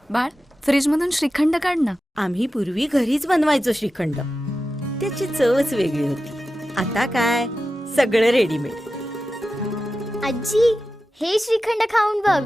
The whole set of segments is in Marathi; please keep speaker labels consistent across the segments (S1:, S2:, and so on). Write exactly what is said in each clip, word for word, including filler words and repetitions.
S1: बाळ, फ्रीज मधून श्रीखंड काढ ना.
S2: आम्ही पूर्वी घरीच बनवायचो श्रीखंड. त्याची चवच वेगळी होती. आता काय सगळं रेडीमेड.
S3: आजी, हे श्रीखंड खाऊन बघ.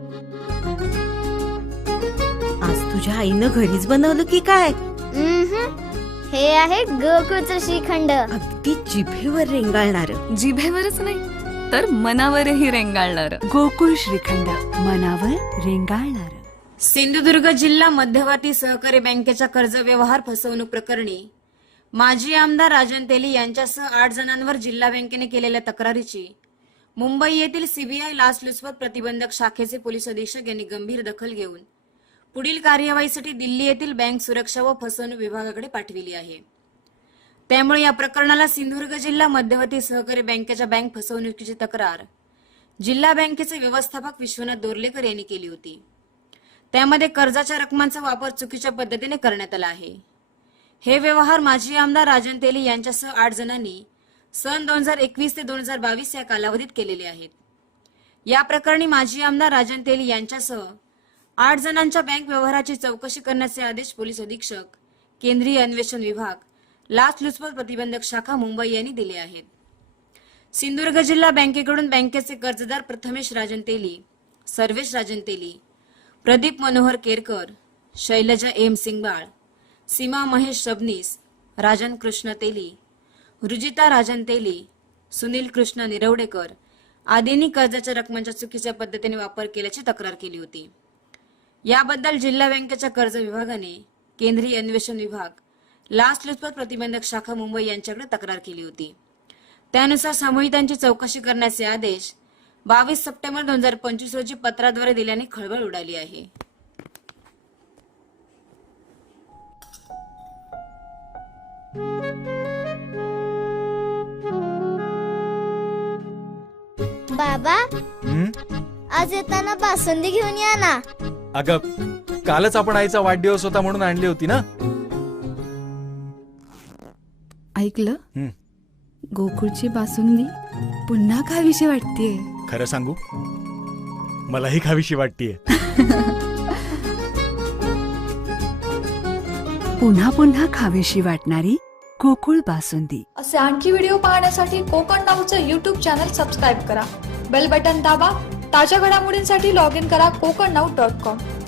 S2: आज तुझ्या आईनं घरीच बनवलं की काय?
S3: हे आहे गोकुळचं श्रीखंड.
S2: अगदी जिभेवर रेंगाळणार.
S1: जिभेवरच नाही तर मनावरही रेंगाळणार.
S4: गोकुळ श्रीखंड, मनावर रेंगाळणार.
S5: सिंधुदुर्ग जिल्हा मध्यवर्ती सहकारी बँकेच्या कर्ज व्यवहार फसवणूक प्रकरणी माजी आमदार राजन तेली यांच्यासह आठ जणांवर जिल्हा बँकेने केलेल्या तक्रारीची मुंबई येथील सीबीआय लाचलुचपत प्रतिबंधक शाखेचे पोलीस अधीक्षक यांनी गंभीर दखल घेऊन पुढील कार्यवाहीसाठी दिल्ली येथील बँक सुरक्षा व फसवणूक विभागाकडे पाठविली आहे. त्यामुळे या प्रकरणाला सिंधुदुर्ग जिल्हा मध्यवर्ती सहकारी बँकेच्या बँक फसवणुकीची तक्रार जिल्हा बँकेचे व्यवस्थापक विश्वनाथ दोर्लेकर यांनी केली होती. त्यामध्ये कर्जाच्या रकमांचा वापर चुकीच्या पद्धतीने करण्यात आला आहे. हे व्यवहार माजी आमदार राजन तेली यांच्यासह आठ जणांनी सन दोन हजार एकवीस ते दोन हजार बावीस या कालावधीत केलेले आहेत. या प्रकरणी माजी आमदार राजन तेली यांच्यासह आठ जणांच्या बँक व्यवहाराची चौकशी करण्याचे आदेश पोलीस अधीक्षक, केंद्रीय अन्वेषण विभाग, लाचलुचपत प्रतिबंधक शाखा मुंबई यांनी दिले आहेत. सिंधुदुर्ग जिल्हा बँकेकडून बँकेचे कर्जदार प्रथमेश राजन तेली, सर्वेश राजन तेली, प्रदीप मनोहर केरकर, शैलजा एम सिंगबाळ, सीमा महेश सबनीस, राजन कृष्ण तेली, रुजिता राजन तेली, सुनील कृष्ण निरवडेकर आदींनी कर्जाच्या रकमांच्या चुकीच्या पद्धतीने वापर केल्याची तक्रार केली होती. याबद्दल जिल्हा बँकेच्या कर्ज विभागाने केंद्रीय अन्वेषण विभाग, लाचलुचपत प्रतिबंधक शाखा मुंबई यांच्याकडे तक्रार केली होती. त्यानुसार संबंधितांची चौकशी करण्याचे आदेश बावीस सप्टेंबर दोन हजार पंचवीस रोजी पत्राद्वारे दिल्याने खळबळ उडाली आहे.
S3: बाबा,
S6: हं?
S3: आज येताना बासुंदी घेऊन या ना.
S6: अगं, कालच आपण आईचा वाढदिवस होता म्हणून आणली होती ना.
S4: ऐकलं?
S6: हं.
S4: गोकुळची बासुंदी पुन्हा खावीशी वाटतेय.
S6: खरं सांगू, मलाही खावीशी वाटतीये.
S4: पुन्हा पुन्हा खावीशी वाटणारी गोकुळ बासुंदी.
S7: असे आणखी व्हिडिओ पाहण्यासाठी कोकण नाऊचं यूट्यूब चॅनल सबस्क्राईब करा. बेल बटन दाबा. ताज्या घडामोडींसाठी लॉग इन करा कोकण नाऊ डॉट कॉम.